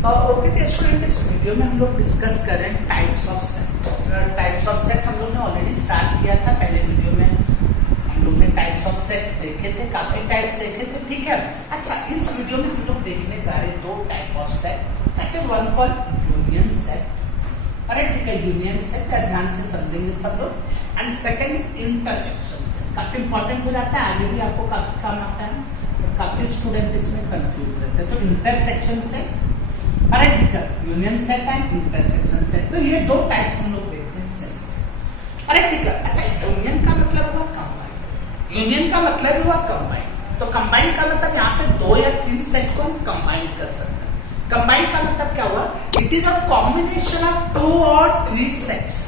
Okay student, इस video में हम लोग डिस्कस कर रहे हैं types of set. Types of set हम लोग ने ऑलरेडी स्टार्ट किया था। पहले वीडियो में हम लोग ने टाइप्स ऑफ सेट्स देखे थे, काफी टाइप्स देखे थे, ठीक है। अच्छा, इस वीडियो में हम लोग देखने जा रहे हैं दो type of set. That is one called union set. अरे ठीक है, यूनियन सेट का ध्यान से समझेंगे सब लोग। And second is intersection set. काफी इंपॉर्टेंट हो जाता है, आगे भी आपको काफी काम आता है, तो काफी स्टूडेंट इसमें कंफ्यूज रहते हैं। तो इंटरसेक्शन सेट, अरे ठीक है, union set and intersection set, तो ये दो टाइप्स हम लोग देखते हैं सेट्स के। अरे ठीक है, अच्छा, यूनियन का मतलब हुआ कंबाइन। यूनियन का मतलब हुआ कंबाइन। तो कंबाइन का मतलब यहाँ पे दो या तीन सेट को हम कंबाइन कर सकते हैं। कंबाइन का मतलब क्या हुआ? It is a combination of 2 और 3 सेट्स।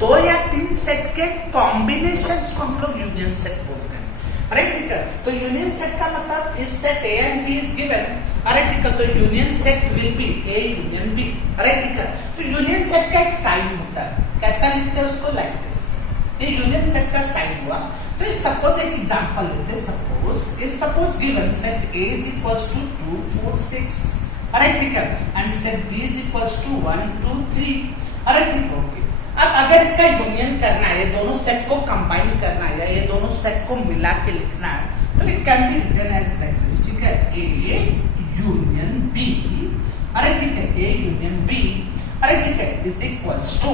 2 या 3 सेट के कॉम्बिनेशंस को हम लोग यूनियन सेट बोलते हैं। अरे ठीक है, तो यूनियन सेट का मतलब if set A and B is given, अरे ठीक है, तो union set will be A union B. अरे ठीक है, तो यूनियन सेट का एक साइन होता है, कैसा लिखते हैं उसको? Like this. ये यूनियन सेट का साइन हुआ। तो सपोज एक एग्जांपल लेते हैं। Suppose given set A is equals to 2 4 6, अरे ठीक है, and set B is equals to 1 2 3। अरे ठीक है, ओके। अब अगर इसका यूनियन करना है, ये दोनों सेट को कंबाइन करना है, या ये दोनों सेट को मिला के लिखना है, तो it can be written as like this, ठीक है, ए यूनियन बी। अरे ठीक है, ए यूनियन बी, अरे ठीक है, इज इक्वल्स टू।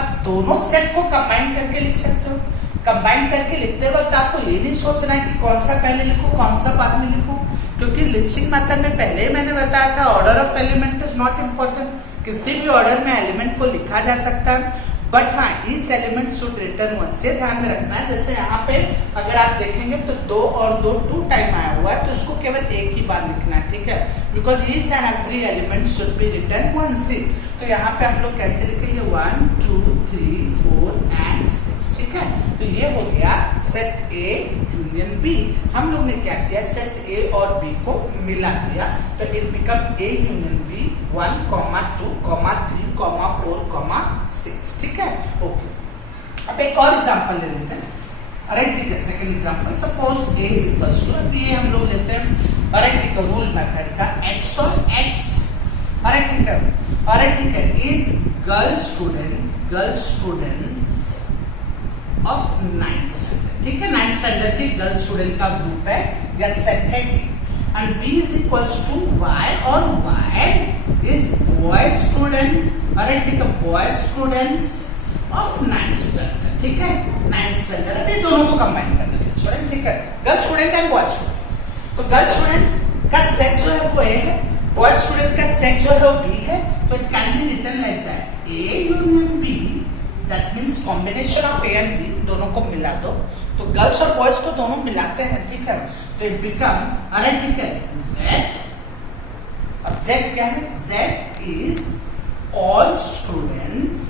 अब दोनों सेट को कंबाइन करके लिख सकते हो। कंबाइन करके लिखते वक्त आपको ये नहीं सोचना है कि कौन सा पहले लिखूं कौन सा बाद में लिखूं, क्योंकि लिस्टिंग मेथड में पहले ही मैंने बताया था order of element is not important. किसी भी ऑर्डर में एलिमेंट को लिखा जा सकता है, बट हाँ, each element should return one. से ध्यान में रखना है, जैसे यहाँ पे अगर आप देखेंगे तो 2 और 2 2 टाइम आया हुआ है, तो इसको केवल एक ही बार लिखना है, ठीक है, because each and every element should be return one से। तो यहाँ पे हम लोग कैसे लिखेंगे? 1 2 3 4 एंड 6, ठीक है। तो ये हो गया सेट ए यूनियन बी। हम लोग ने क्या किया? सेट ए और बी को मिला दिया, तो it become A union B 1 2 3 4 6, ठीक है, ओके। अब एक और एग्जांपल ले लेते हैं। अरे ठीक है, second example, suppose A is equals to, अब ये हम लोग लेते हैं, अरे ठीक है, रूल मेथड का x और x, अरे ठीक है, अरे ठीक है, is girl students of 9th standard, ठीक है, 9th स्टैंडर्ड के गर्ल स्टूडेंट का ग्रुप है या सेट है, and b is equals to y, और y इज बॉय स्टूडेंट, अरे ठीक है, boy students of 9th standard, ठीक है, 9th स्टैंडर्ड। अब ये दोनों को कंबाइन करना है स्टूडेंट, ठीक है, girl student and boy student. तो गर्ल स्टूडेंट का सेट जो है वो ए है, बॉय स्टूडेंट का सेट जो है वो बी है, तो it can be written like that, A union B, that means combination of A and B, दोनों को मिला दो, तो गर्ल्स और बॉयज को दोनों मिलाते हैं, ठीक है, तो इट बिकम, अरे ठीक है, Z। अब Z क्या है? Z is all students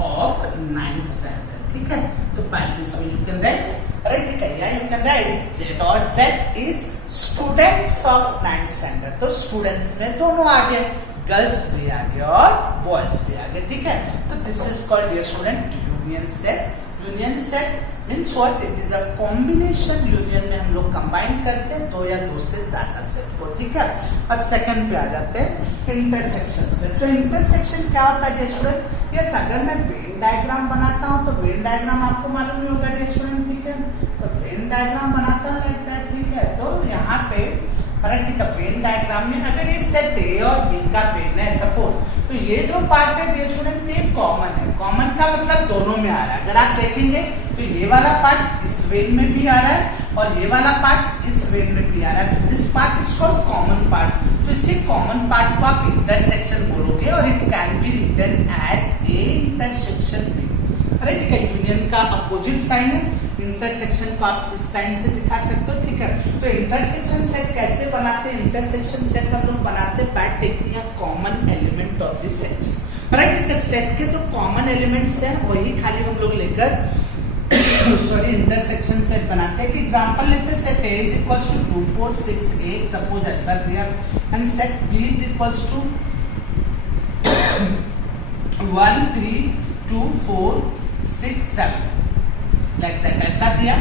of 9th standard, ठीक है। तो by this way you can write, अरे ठीक है, या यू कैन राइट Z, और Z is students of 9th standard. तो स्टूडेंट्स में दोनों आ गए, गर्ल्स भी आ गए और बॉयज भी आ गए, ठीक है। तो this is called dear student union set. Union set means what? It is a combination. Union में हम लोग कंबाइन करते हैं 2 या 2 से ज्यादा सेट को, ठीक है। अब सेकंड पे आ जाते हैं, इंटरसेक्शन सेट। तो इंटरसेक्शन क्या होता है डियर स्टूडेंट? यस, अगर मैं वेन डायग्राम बनाता हूँ, तो वेन डायग्राम आपको मालूम ही होगा डियर स्टूडेंट, ठीक है। तो वेन डायग्राम बनाता है लाइक दैट, ठीक है। तो यहाँ पे, अरे ठीक है, वेन डायग्राम में अगर ये सेट ए और बी का वेन है सपोज, तो ये जो पार्ट है डियर स्टूडेंट ये कॉमन है। कॉमन का मतलब दोनों में आ रहा है। अगर आप देखेंगे तो ये वाला पार्ट इस वेन में भी आ रहा है और ये वाला पार्ट इस वेन में भी आ रहा है, तो this part is called common part. तो इसी कॉमन पार्ट को आप इंटरसेक्शन बोलोगे, और it can be written as A intersection B. अरे ठीक है, यूनियन का अपोजिट साइन है, इंटरसेक्शन को आप इस साइन से दिखा सकते हो, ठीक है। तो इंटरसेक्शन सेट कैसे बनाते हैं? इंटरसेक्शन सेट हम लोग बनाते हैं by taking a common element of the sets. Right, ठीक है, सेट के जो कॉमन एलिमेंट्स हैं वही खाली हम लोग लेकर सॉरी इंटरसेक्शन सेट बनाते हैं। एग्जांपल लेते हैं, set A is equals to 2 4 6 8, suppose ऐसा दिया, and set B is equals to 1 3 2 4 6 7, like that, ऐसा दिया।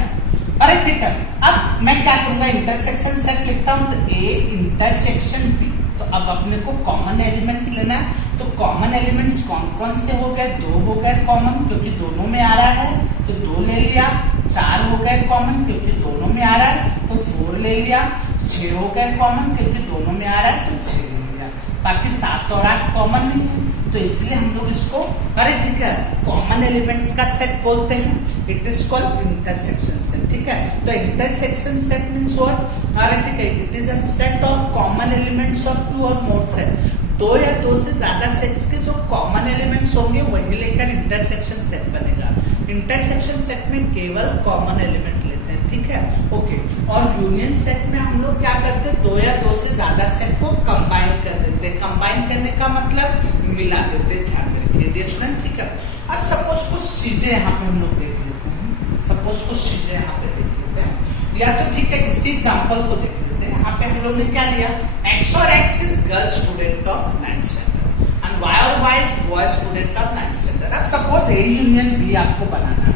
अरे ठीक है, अब मैं क्या करूंगा? इंटरसेक्शन सेट लिखता हूं, तो ए इंटरसेक्शन बी, तो अब अपने को कॉमन एलिमेंट्स लेना है। तो कॉमन एलिमेंट्स कौन कौन से हो गए? 2 हो गए कॉमन क्योंकि दोनों में आ रहा है, तो 2 ले लिया। 4 हो गए कॉमन क्योंकि दोनों में आ रहा है, तो 4 ले लिया। 6 हो गए कॉमन क्योंकि दोनों में आ रहा है, तो 6 ले लिया। बाकी 7 और 8 कॉमन नहीं है, तो इसलिए हम लोग इसको, अरे ठीक है, कॉमन एलिमेंट्स का सेट बोलते हैं। It is called intersection set. ठीक है, तो इंटरसेक्शन सेट मींस व्हाट? अरे ठीक है, it is a set of common elements of 2 और मोर सेट। 2 या 2 से ज्यादा सेट्स के जो कॉमन एलिमेंट्स होंगे वही लेकर इंटरसेक्शन सेट बनेगा। इंटरसेक्शन सेट में केवल कॉमन एलिमेंट लेते हैं। ठीक है, ओके। और यूनियन सेट में हम लोग क्या करते हैं? 2 या 2 से ज्यादा सेट को कंबाइन कर देते हैं। कंबाइन करने का मतलब मिला देते हैं, ध्यान रखिए डियर स्टूडेंट। ठीक है, अब सपोज कुछ चीजें यहाँ पे हम लोग देख लेते हैं। सपोज कुछ चीजें यहाँ पे देख लेते हैं, या तो ठीक है इसी एग्जाम्पल को देख लेते हैं। यहाँ पे हम लोग ने क्या लिया? X और X is girl student of 9th standard and Y और Y is boy student of 9th standard. अब सपोज A यूनियन B आपको बनाना है।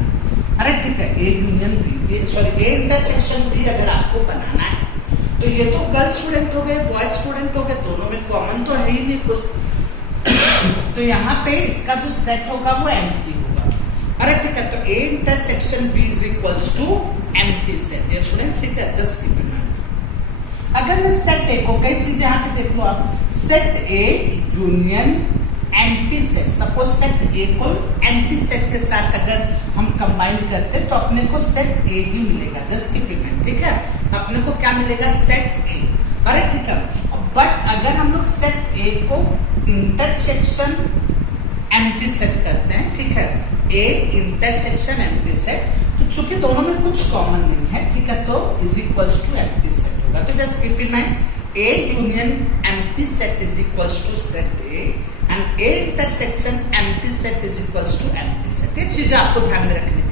अरे ठीक है, A union B, sorry A intersection B अगर आपको बनाना है, तो ये तो गर्ल स्टूडेंट हो गए, बॉय स्टूडेंट हो गए, दोनों में कॉमन तो है ही नहीं कुछ। तो यहाँ पे इसका जो सेट होगा वो एम्प्टी होगा। अरे ठीक है, तो A intersection B is equals to empty set. ये स्टूडेंट ठीक है, जस्ट कीप इन माइंड। अगर मैं सेट A को, कई चीजें यहाँ पे देख लो आप, set A union empty set. Suppose set A को एम्प्टी सेट के साथ अगर हम कंबाइन करते तो अपने को सेट A ही मिलेगा। Just keep in mind. ठीक है, अपने को क्या मिलेगा? Set A। अरे ठीक है, बट अगर हम लोग सेट A को इंटरसेक्शन एम्प्टी सेट करते हैं, ठीक है, A इंटरसेक्शन एम्प्टी सेट, तो चूंकि दोनों में कुछ कॉमन नहीं है, ठीक है, तो is equals to empty set होगा। तो just keep in mind, A union empty set is equals to set A and A intersection empty set is equals to empty set. ये चीजें आपको ध्यान में रखनी